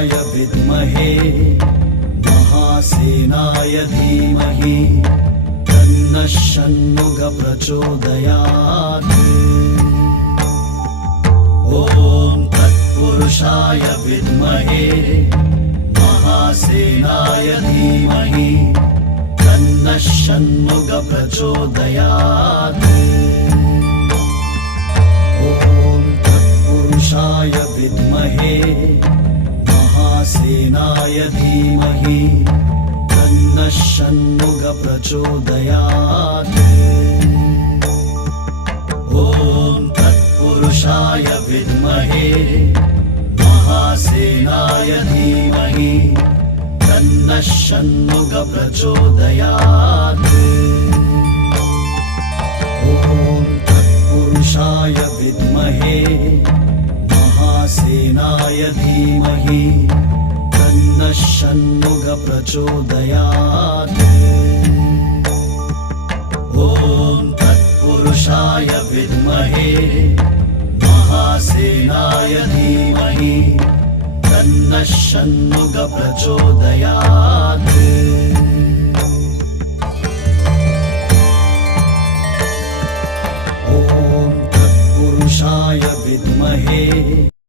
तत्पुरुषाय विद्महे महासेनाय धीमहि तन्नः षण्मुखः प्रचोदयात्। ॐ तत्पुरुषाय विद्महे महासेनाय धीमहि तन्नः षण्मुखः प्रचोदयात्। ॐ तत्पुरुषाय विद्महे महासेनाय धीमहि तन्नः षण्मुखः प्रचोदयात्। ॐ तत्पुरुषाय विद्महे महासेनाय धीमहि तन्नः षण्मुखः प्रचोदयात्। ॐ तत्पुरुषाय विद्महे महासेनाय धीमहि तन्नः षण्मुखः प्रचोदयात्। ॐ तत्पुरुषाय विद्महे महासेनाय धीमहि तन्नः षण्मुखः प्रचोदयात्।